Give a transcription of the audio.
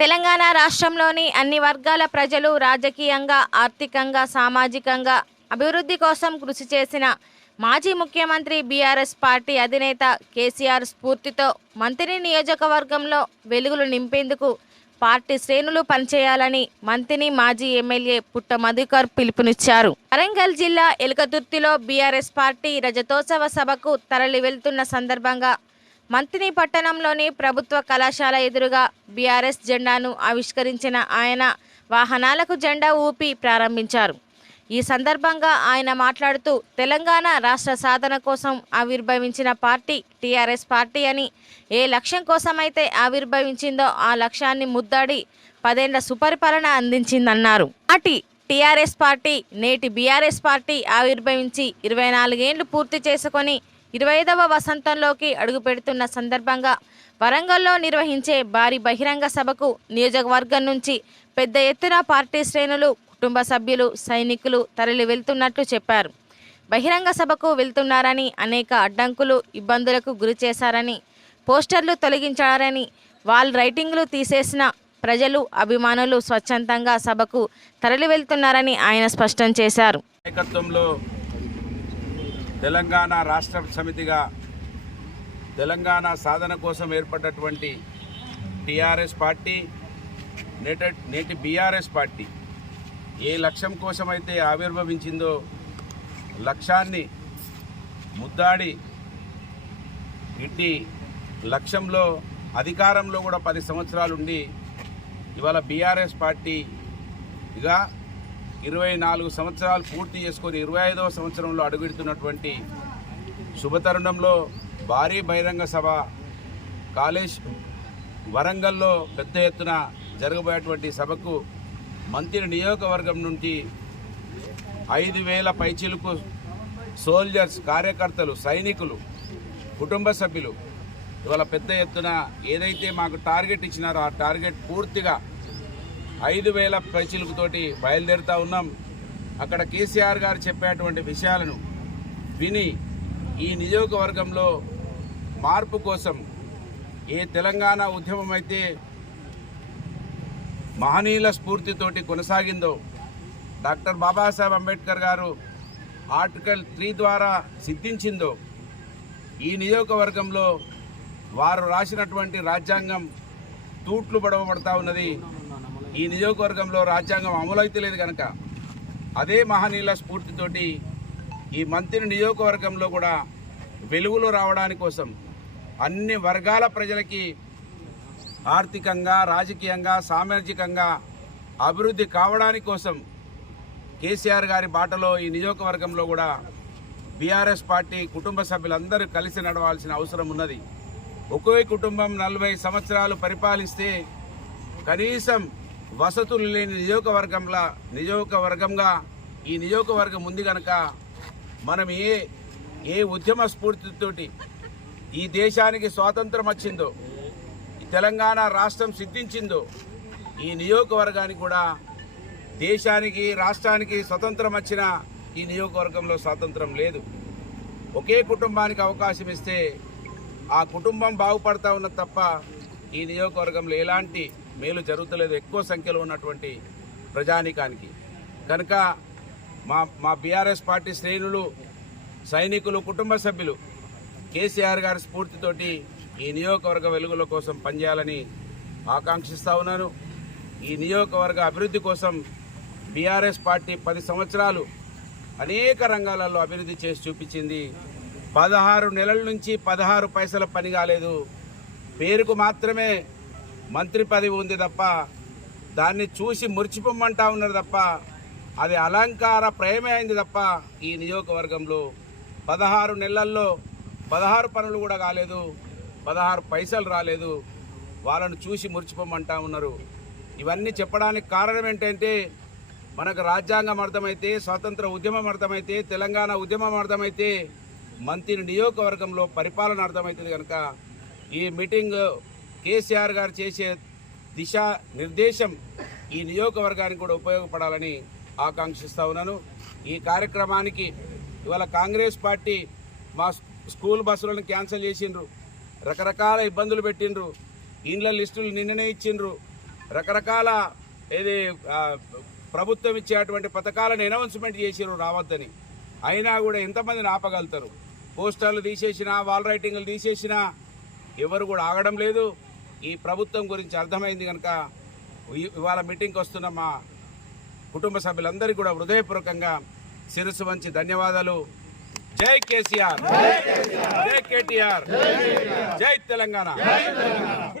తెలంగాణ రాష్ట్రంలోని అన్ని వర్గాల ప్రజలు రాజకీయంగా ఆర్థికంగా సామాజికంగా అభివృద్ధి కోసం కృషి చేసిన మాజీ ముఖ్యమంత్రి బీఆర్ఎస్ పార్టీ అధినేత కేసీఆర్ స్ఫూర్తితో మంత్రి నియోజకవర్గంలో వెలుగులు నింపేందుకు పార్టీ శ్రేణులు పనిచేయాలని మంత్రిని మాజీ ఎమ్మెల్యే పుట్ట మధుకర్ పిలుపునిచ్చారు. వరంగల్ జిల్లా ఎలకతుర్తిలో బీఆర్ఎస్ పార్టీ రజతోత్సవ సభకు తరలి వెళ్తున్న సందర్భంగా మంతిని పట్టణంలోని ప్రభుత్వ కళాశాల ఎదురుగా బీఆర్ఎస్ జెండాను ఆవిష్కరించిన ఆయన వాహనాలకు జెండా ఊపి ప్రారంభించారు. ఈ సందర్భంగా ఆయన మాట్లాడుతూ తెలంగాణ రాష్ట్ర సాధన కోసం ఆవిర్భవించిన పార్టీ టీఆర్ఎస్ పార్టీ అని ఏ లక్ష్యం కోసమైతే ఆవిర్భవించిందో ఆ లక్ష్యాన్ని ముద్దాడి పదేళ్ళ సుపరిపాలన అందించిందన్నారు. అటి టీఆర్ఎస్ పార్టీ నేటి బీఆర్ఎస్ పార్టీ ఆవిర్భవించి ఇరవై నాలుగేండ్లు పూర్తి చేసుకొని ఇరవై ఐదవ వసంతంలోకి అడుగుపెడుతున్న సందర్భంగా వరంగల్లో నిర్వహించే భారీ బహిరంగ సభకు నియోజకవర్గం నుంచి పెద్ద ఎత్తున పార్టీ శ్రేణులు కుటుంబ సభ్యులు సైనికులు తరలి వెళ్తున్నట్లు చెప్పారు. బహిరంగ సభకు వెళ్తున్నారని అనేక అడ్డంకులు ఇబ్బందులకు గురి చేశారని పోస్టర్లు తొలగించారని వాల్ రైటింగ్లు తీసేసిన ప్రజలు అభిమానులు స్వచ్ఛందంగా సభకు తరలి వెళ్తున్నారని ఆయన స్పష్టం చేశారు. నాయకత్వంలో తెలంగాణ రాష్ట్ర సమితిగా తెలంగాణ సాధన కోసం ఏర్పడ్డటువంటి టీఆర్ఎస్ పార్టీ నేట నేటి బీఆర్ఎస్ పార్టీ ఏ లక్ష్యం కోసమైతే ఆవిర్భవించిందో లక్ష్యాన్ని ముద్దాడి ఇట్టి లక్ష్యంలో అధికారంలో కూడా పది సంవత్సరాలుండి ఇవాళ బీఆర్ఎస్ పార్టీగా ఇరవై నాలుగు సంవత్సరాలు పూర్తి చేసుకొని ఇరవై ఐదవ సంవత్సరంలో అడుగుడుతున్నటువంటి శుభతరుణంలో భారీ బహిరంగ సభ కాలేజ్ వరంగల్లో పెద్ద ఎత్తున జరగబోయేటువంటి సభకు మంత్రి నియోజకవర్గం నుండి ఐదు వేల పైచీలకు సోల్జర్స్ కార్యకర్తలు సైనికులు కుటుంబ సభ్యులు ఇవాళ పెద్ద ఎత్తున ఏదైతే మాకు టార్గెట్ ఇచ్చినారో ఆ టార్గెట్ పూర్తిగా ఐదు వేల పైచీలకుతోటి బయలుదేరుతూ ఉన్నాం. అక్కడ కేసీఆర్ గారు చెప్పేటువంటి విషయాలను విని ఈ నియోజకవర్గంలో మార్పు కోసం ఏ తెలంగాణ ఉద్యమం అయితే మహనీయుల స్ఫూర్తితోటి కొనసాగిందో డాక్టర్ బాబాసాహెబ్ అంబేద్కర్ గారు ఆర్టికల్ త్రీ ద్వారా సిద్ధించిందో ఈ నియోజకవర్గంలో వారు రాసినటువంటి రాజ్యాంగం తూట్లు పడవబడతా ఉన్నది. ఈ నియోజకవర్గంలో రాజ్యాంగం అమలైతే లేదు కనుక అదే మహనీయుల స్ఫూర్తితోటి ఈ మంత్రి నియోజకవర్గంలో కూడా వెలుగులో రావడానికి కోసం అన్ని వర్గాల ప్రజలకి ఆర్థికంగా రాజకీయంగా సామాజికంగా అభివృద్ధి కావడానికి కోసం కేసీఆర్ గారి బాటలో ఈ నియోజకవర్గంలో కూడా బీఆర్ఎస్ పార్టీ కుటుంబ సభ్యులందరూ కలిసి నడవాల్సిన అవసరం ఉన్నది. ఒకే కుటుంబం నలభై సంవత్సరాలు పరిపాలిస్తే కనీసం వసతులు లేని నియోజకవర్గంలా నియోజకవర్గంగా ఈ నియోజకవర్గం ఉంది కనుక మనం ఏ ఏ ఉద్యమ స్ఫూర్తితోటి ఈ దేశానికి స్వాతంత్రం వచ్చిందో తెలంగాణ రాష్ట్రం సిద్ధించిందో ఈ నియోజకవర్గానికి కూడా దేశానికి రాష్ట్రానికి స్వతంత్రం వచ్చిన ఈ నియోజకవర్గంలో స్వాతంత్రం లేదు. ఒకే కుటుంబానికి అవకాశం ఇస్తే ఆ కుటుంబం బాగుపడతా ఉన్నది తప్ప ఈ నియోజకవర్గంలో ఎలాంటి మేలు జరుగుతలేదు ఎక్కువ సంఖ్యలో ఉన్నటువంటి ప్రజానికానికి. కనుక మా మా బీఆర్ఎస్ పార్టీ శ్రేణులు సైనికులు కుటుంబ సభ్యులు కేసీఆర్ గారి స్ఫూర్తితోటి ఈ నియోజకవర్గ వెలుగుల కోసం పనిచేయాలని ఆకాంక్షిస్తూ ఉన్నాను. ఈ నియోజకవర్గ అభివృద్ధి కోసం బీఆర్ఎస్ పార్టీ పది సంవత్సరాలు అనేక రంగాలలో అభివృద్ధి చేసి చూపించింది. పదహారు నెలల నుంచి పదహారు పైసల పని కాలేదు. పేరుకు మాత్రమే మంత్రి పదవి ఉంది తప్ప దాన్ని చూసి మురిచిపోమ్మంటా ఉన్నారు తప్ప అది అలంకార ప్రేమే అయింది తప్ప ఈ నియోజకవర్గంలో పదహారు నెలల్లో పదహారు పనులు కూడా కాలేదు పదహారు పైసలు రాలేదు వాళ్ళను చూసి మురిచిపోమంటా ఉన్నారు. ఇవన్నీ చెప్పడానికి కారణం ఏంటంటే మనకు రాజ్యాంగం అర్థమైతే స్వాతంత్ర ఉద్యమం అర్థమైతే తెలంగాణ ఉద్యమం అర్థమైతే మంత్రి నియోజకవర్గంలో పరిపాలన అర్థమవుతుంది కనుక ఈ మీటింగ్ కేసీఆర్ గారు చేసే దిశా నిర్దేశం ఈ నియోజకవర్గానికి కూడా ఉపయోగపడాలని ఆకాంక్షిస్తా ఉన్నాను. ఈ కార్యక్రమానికి ఇవాళ కాంగ్రెస్ పార్టీ మా స్కూల్ బస్సులను క్యాన్సిల్ చేసిండ్రు. రకరకాల ఇబ్బందులు పెట్టిండ్రు. ఇండ్ల లిస్టులు నిన్ననే ఇచ్చిండ్రు. రకరకాల ఏది ప్రభుత్వం ఇచ్చేటువంటి పథకాలను అనౌన్స్మెంట్ చేసిరు రావద్దని. అయినా కూడా ఎంతమందిని ఆపగలుగుతారు? పోస్టర్లు తీసేసినా వాల్ రైటింగ్లు తీసేసినా ఎవరు కూడా ఆగడం లేదు. ఈ ప్రభుత్వం గురించి అర్థమైంది కనుక ఇవాళ మీటింగ్కి వస్తున్న మా కుటుంబ సభ్యులందరికీ కూడా హృదయపూర్వకంగా శిరస్సు వంచి ధన్యవాదాలు. జై కేసీఆర్. జై కేటీఆర్. జై తెలంగాణ.